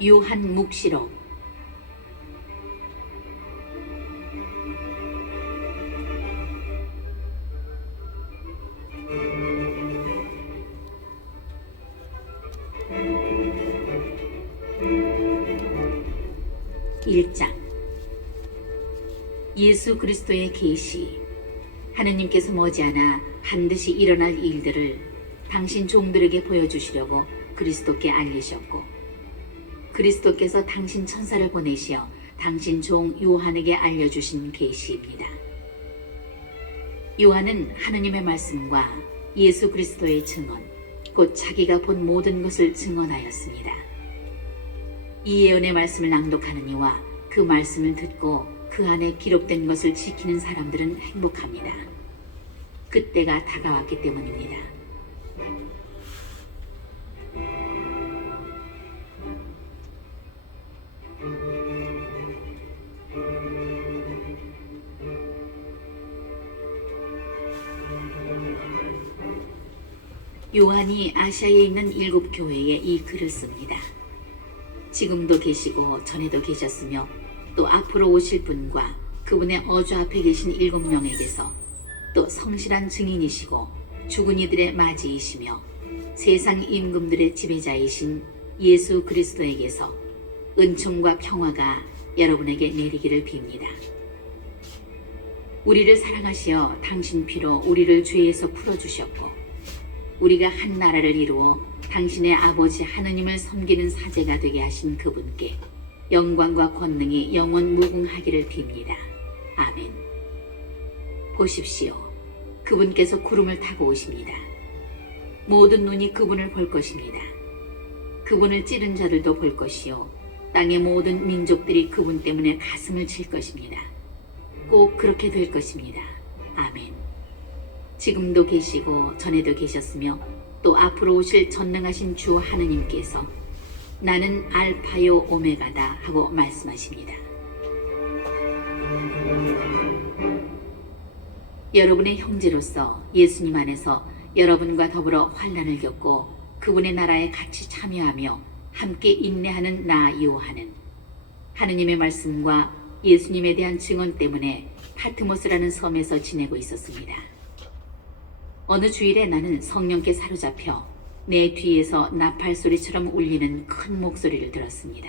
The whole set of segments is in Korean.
요한묵시록. 일장. 예수 그리스도의 계시. 하느님께서 머지않아 반드시 일어날 일들을 당신 종들에게 보여주시려고 그리스도께 알리셨고, 그리스도께서 당신 천사를 보내시어 당신 종 요한에게 알려주신 계시입니다. 요한은 하느님의 말씀과 예수 그리스도의 증언, 곧 자기가 본 모든 것을 증언하였습니다. 이 예언의 말씀을 낭독하는 이와 그 말씀을 듣고 그 안에 기록된 것을 지키는 사람들은 행복합니다. 그때가 다가왔기 때문입니다. 요한이 아시아에 있는 7 교회에 이 글을 씁니다. 지금도 계시고 전에도 계셨으며 또 앞으로 오실 분과 그분의 어주 앞에 계신 7명에게서 또 성실한 증인이시고 죽은 이들의 맞이이시며 세상 임금들의 지배자이신 예수 그리스도에게서 은총과 평화가 여러분에게 내리기를 빕니다. 우리를 사랑하시어 당신 피로 우리를 죄에서 풀어주셨고, 우리가 한 나라를 이루어 당신의 아버지 하느님을 섬기는 사제가 되게 하신 그분께 영광과 권능이 영원 무궁하기를 빕니다. 아멘. 보십시오. 그분께서 구름을 타고 오십니다. 모든 눈이 그분을 볼 것입니다. 그분을 찌른 자들도 볼 것이요, 땅의 모든 민족들이 그분 때문에 가슴을 칠 것입니다. 꼭 그렇게 될 것입니다. 아멘. 지금도 계시고 전에도 계셨으며 또 앞으로 오실 전능하신 주 하느님께서 나는 알파요 오메가다 하고 말씀하십니다. 여러분의 형제로서 예수님 안에서 여러분과 더불어 환난을 겪고 그분의 나라에 같이 참여하며 함께 인내하는 나 요한은 하느님의 말씀과 예수님에 대한 증언 때문에 파트모스라는 섬에서 지내고 있었습니다. 어느 주일에 나는 성령께 사로잡혀 내 뒤에서 나팔 소리처럼 울리는 큰 목소리를 들었습니다.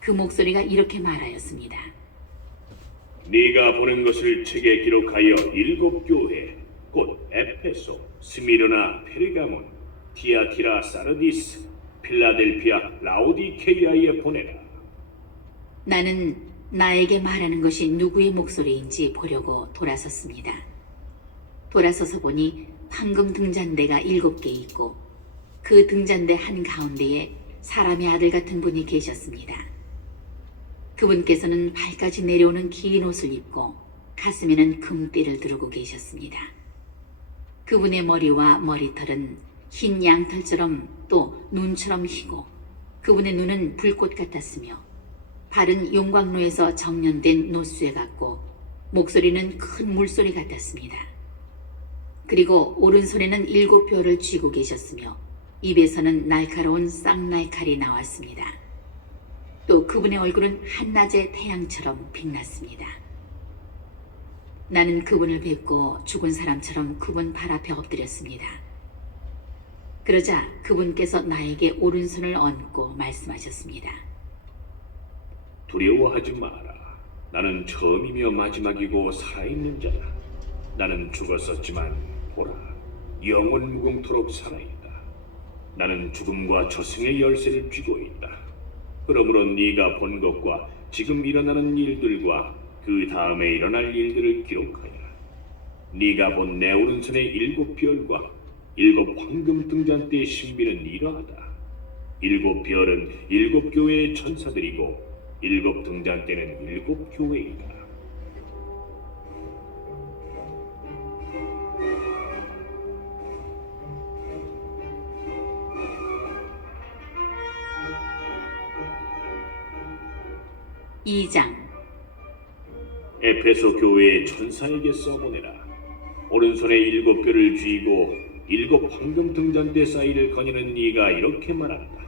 그 목소리가 이렇게 말하였습니다. 네가 보는 것을 책에 기록하여 7 교회, 곧 에페소, 스미르나, 페르가몬, 디아티라, 사르디스, 필라델피아, 라오디케이아에 보내라. 나는 나에게 말하는 것이 누구의 목소리인지 보려고 돌아섰습니다. 돌아서서 보니 황금 등잔대가 7개 있고 그 등잔대 한가운데에 사람의 아들 같은 분이 계셨습니다. 그분께서는 발까지 내려오는 긴 옷을 입고 가슴에는 금띠를 두르고 계셨습니다. 그분의 머리와 머리털은 흰 양털처럼 또 눈처럼 희고 그분의 눈은 불꽃 같았으며 발은 용광로에서 정련된 노쇠 같고 목소리는 큰 물소리 같았습니다. 그리고 오른손에는 7 벼를 쥐고 계셨으며 입에서는 날카로운 쌍날칼이 나왔습니다. 또 그분의 얼굴은 한낮의 태양처럼 빛났습니다. 나는 그분을 뵙고 죽은 사람처럼 그분 발 앞에 엎드렸습니다. 그러자 그분께서 나에게 오른손을 얹고 말씀하셨습니다. 두려워하지 마라. 나는 처음이며 마지막이고 살아있는 자다. 나는 죽었었지만 보라, 영원 무궁토록 살아있다. 나는 죽음과 저승의 열쇠를 쥐고 있다. 그러므로 네가 본 것과 지금 일어나는 일들과 그 다음에 일어날 일들을 기록하여라. 네가 본 내 오른손의 7 별과 7 황금 등잔대의 신비는 이러하다. 7 별은 7 교회의 천사들이고 7 등잔대는 7 교회이다. 이장. 에페소 교회의 천사에게 써보내라. 오른손에 7 뼈를 쥐고 7 황금 등잔대 사이를 거니는 네가 이렇게 말한다.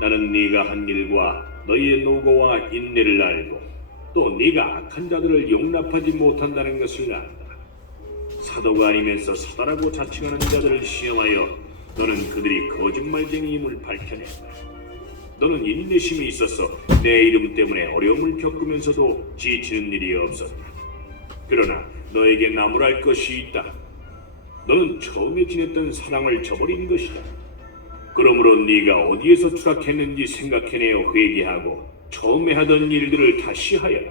나는 네가 한 일과 너희의 노고와 인내를 알고 또 네가 악한 자들을 용납하지 못한다는 것을 안다. 사도가 아니면서 사도라고 자칭하는 자들을 시험하여 너는 그들이 거짓말쟁이임을 밝혀냈다. 너는 인내심이 있어서 내 이름 때문에 어려움을 겪으면서도 지치는 일이 없었다. 그러나 너에게 나무랄 것이 있다. 너는 처음에 지냈던 사랑을 저버린 것이다. 그러므로 네가 어디에서 추락했는지 생각해내어 회개하고 처음에 하던 일들을 다시 하여라.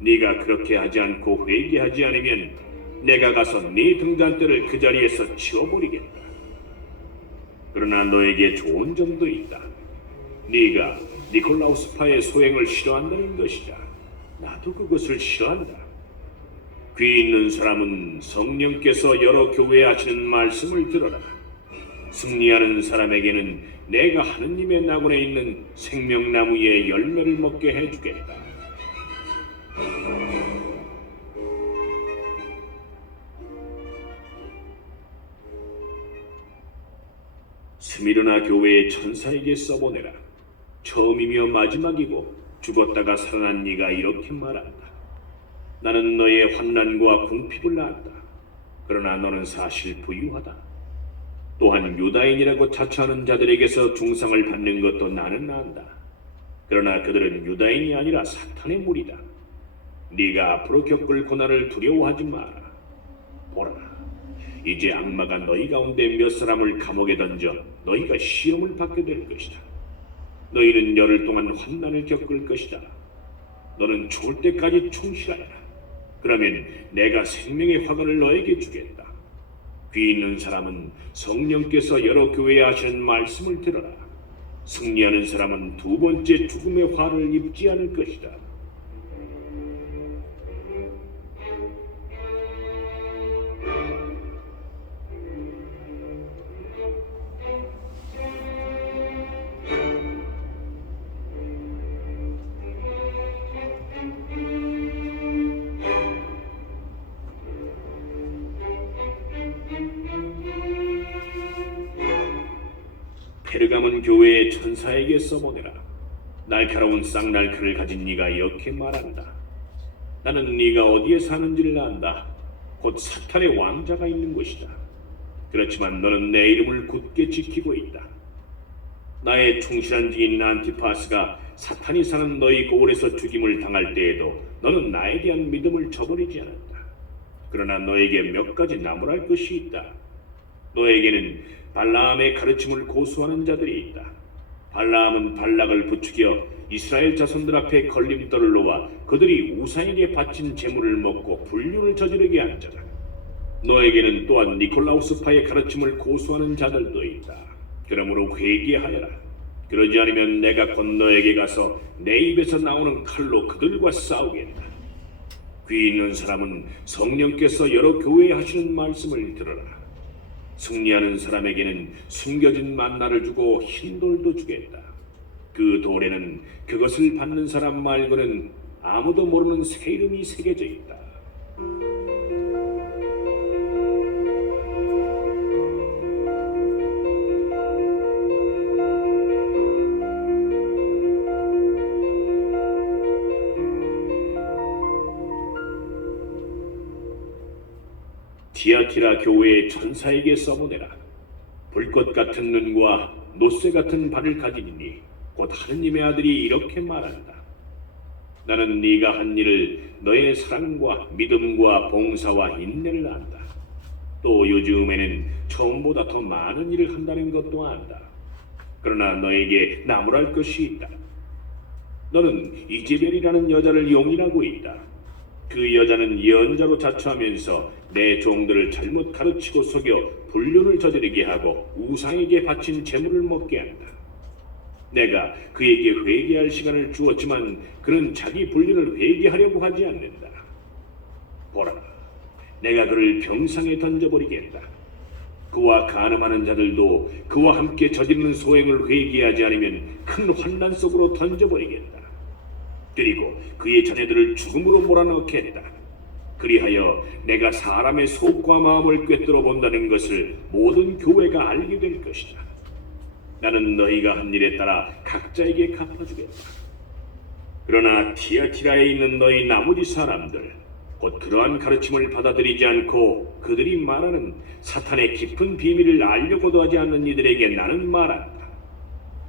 네가 그렇게 하지 않고 회개하지 않으면 내가 가서 네 등잔대를 그 자리에서 치워버리겠다. 그러나 너에게 좋은 점도 있다. 네가 니콜라우스파의 소행을 싫어한다는 것이다. 나도 그것을 싫어한다. 귀 있는 사람은 성령께서 여러 교회에 하시는 말씀을 들어라. 승리하는 사람에게는 내가 하느님의 낙원에 있는 생명나무의 열매를 먹게 해주겠다. 스미르나 교회의 천사에게 써보내라. 처음이며 마지막이고 죽었다가 살아난 네가 이렇게 말한다. 나는 너의 환난과 궁핍을 안다. 그러나 너는 사실 부유하다. 또한 유다인이라고 자처하는 자들에게서 중상을 받는 것도 나는 안다. 그러나 그들은 유다인이 아니라 사탄의 무리다. 네가 앞으로 겪을 고난을 두려워하지 마라. 보라, 이제 악마가 너희 가운데 몇 사람을 감옥에 던져 너희가 시험을 받게 될 것이다. 너희는 열흘 동안 환난을 겪을 것이다. 너는 죽을 때까지 충실하라. 그러면 내가 생명의 화관을 너에게 주겠다. 귀 있는 사람은 성령께서 여러 교회에 하시는 말씀을 들어라. 승리하는 사람은 두 번째 죽음의 화를 입지 않을 것이다. 페르가몬 교회의 천사에게 써보내라. 날카로운 쌍날칼을 가진 네가 이렇게 말한다. 나는 네가 어디에 사는지를 안다. 곧 사탄의 왕자가 있는 곳이다. 그렇지만 너는 내 이름을 굳게 지키고 있다. 나의 충실한 지인 안티파스가 사탄이 사는 너희 고을에서 죽임을 당할 때에도 너는 나에 대한 믿음을 저버리지 않았다. 그러나 너에게 몇 가지 나무랄 것이 있다. 너에게는 발라함의 가르침을 고수하는 자들이 있다. 발라함은 발락을 부추겨 이스라엘 자손들 앞에 걸림돌을 놓아 그들이 우상에게 바친 제물을 먹고 불륜을 저지르게 한 자다. 너에게는 또한 니콜라우스파의 가르침을 고수하는 자들도 있다. 그러므로 회개하여라. 그러지 않으면 내가 곧 너에게 가서 내 입에서 나오는 칼로 그들과 싸우겠다. 귀 있는 사람은 성령께서 여러 교회에 하시는 말씀을 들어라. 승리하는 사람에게는 숨겨진 만나를 주고 흰 돌도 주겠다. 그 돌에는 그것을 받는 사람 말고는 아무도 모르는 새 이름이 새겨져 있다. 티아티라 교회의 천사에게 써보내라. 불꽃 같은 눈과 노쇠 같은 발을 가진 이니 곧 하느님의 아들이 이렇게 말한다. 나는 네가 한 일을 너의 사랑과 믿음과 봉사와 인내를 안다. 또 요즘에는 처음보다 더 많은 일을 한다는 것도 안다. 그러나 너에게 나무랄 것이 있다. 너는 이제벨이라는 여자를 용인하고 있다. 그 여자는 예언자로 자처하면서 내 종들을 잘못 가르치고 속여 불륜을 저지르게 하고 우상에게 바친 재물을 먹게 한다. 내가 그에게 회개할 시간을 주었지만 그는 자기 불륜을 회개하려고 하지 않는다. 보라, 내가 그를 병상에 던져버리겠다. 그와 간음하는 자들도 그와 함께 저지르는 소행을 회개하지 않으면 큰 환난 속으로 던져버리겠다. 그리고 그의 자녀들을 죽음으로 몰아넣겠다. 그리하여 내가 사람의 속과 마음을 꿰뚫어 본다는 것을 모든 교회가 알게 될 것이다. 나는 너희가 한 일에 따라 각자에게 갚아주겠다. 그러나 티아티라에 있는 너희 나머지 사람들, 곧 그러한 가르침을 받아들이지 않고 그들이 말하는 사탄의 깊은 비밀을 알려고도 하지 않는 이들에게 나는 말한다.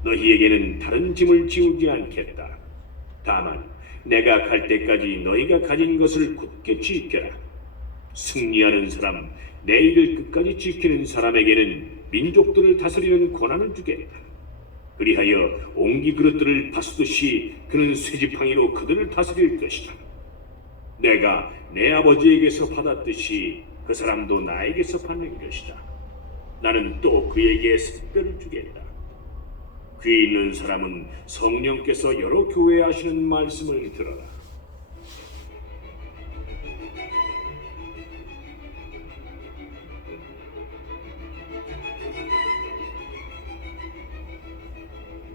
너희에게는 다른 짐을 지우지 않겠다. 다만 내가 갈 때까지 너희가 가진 것을 굳게 지켜라. 승리하는 사람, 내 일을 끝까지 지키는 사람에게는 민족들을 다스리는 권한을 주겠다. 그리하여 옹기 그릇들을 다스듯이 그는 쇠지팡이로 그들을 다스릴 것이다. 내가 내 아버지에게서 받았듯이 그 사람도 나에게서 받는 것이다. 나는 또 그에게 샛별을 주겠다. 귀 있는 사람은 성령께서 여러 교회에 하시는 말씀을 들어라.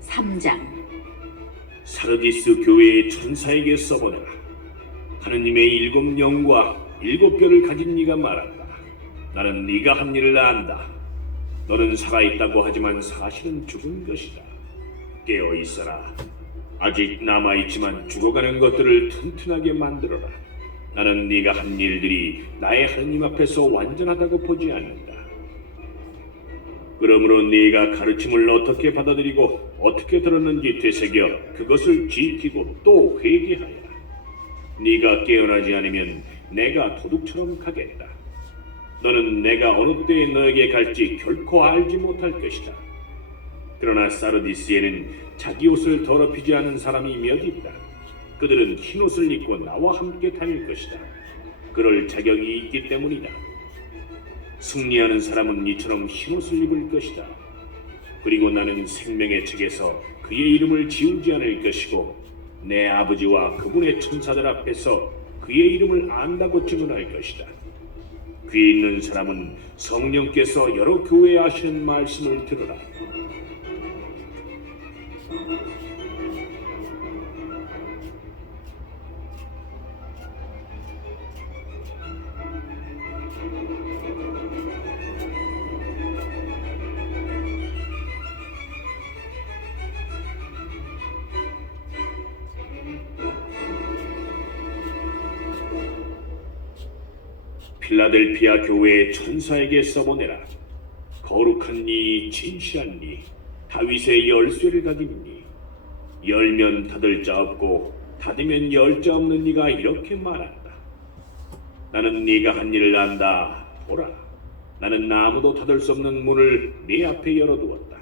삼장 사르디스 교회의 천사에게 써보내라. 하느님의 7 영과 7 뼈를 가진 네가 말한다. 나는 네가 한 일을 안다. 너는 살아있다고 하지만 사실은 죽은 것이다. 깨어 있어라. 아직 남아있지만 죽어가는 것들을 튼튼하게 만들어라. 나는 네가 한 일들이 나의 하느님 앞에서 완전하다고 보지 않는다. 그러므로 네가 가르침을 어떻게 받아들이고 어떻게 들었는지 되새겨 그것을 지키고 또 회개하여라. 네가 깨어나지 않으면 내가 도둑처럼 가겠다. 너는 내가 어느 때에 너에게 갈지 결코 알지 못할 것이다. 그러나 사르디스에는 자기 옷을 더럽히지 않은 사람이 몇 있다. 그들은 흰 옷을 입고 나와 함께 다닐 것이다. 그럴 자격이 있기 때문이다. 승리하는 사람은 이처럼 흰 옷을 입을 것이다. 그리고 나는 생명의 책에서 그의 이름을 지우지 않을 것이고 내 아버지와 그분의 천사들 앞에서 그의 이름을 안다고 증언할 것이다. 귀 있는 사람은 성령께서 여러 교회에 하시는 말씀을 들으라. 필라델피아 교회의 천사에게 써보내라. 거룩한 니, 진실한 니, 다윗의 열쇠를 가진 니, 열면 닫을 자 없고 닫으면 열 자 없는 니가 이렇게 말한다. 나는 네가 한 일을 안다. 보라, 나는 아무도 닫을 수 없는 문을 네 앞에 열어두었다.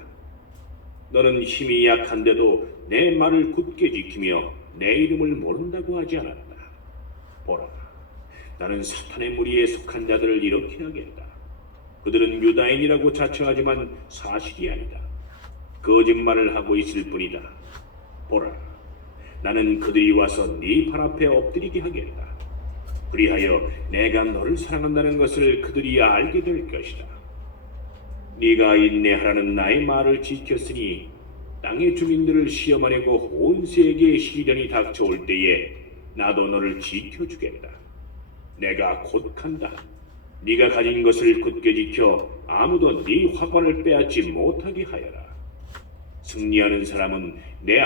너는 힘이 약한데도 내 말을 굳게 지키며 내 이름을 모른다고 하지 않았다. 보라, 나는 사탄의 무리에 속한 자들을 이렇게 하겠다. 그들은 유다인이라고 자처하지만 사실이 아니다. 거짓말을 하고 있을 뿐이다. 보라, 나는 그들이 와서 네 발 앞에 엎드리게 하겠다. 그리하여 내가 너를 사랑한다는 것을 그들이 알게 될 것이다. 네가 인내하라는 나의 말을 지켰으니 땅의 주민들을 시험하려고 온 세계에 시련이 닥쳐올 때에 나도 너를 지켜주겠다. 내가 곧 간다. 네가 가진 것을 굳게 지켜 아무도 네 화관을 빼앗지 못하게 하여라. 승리하는 사람은 내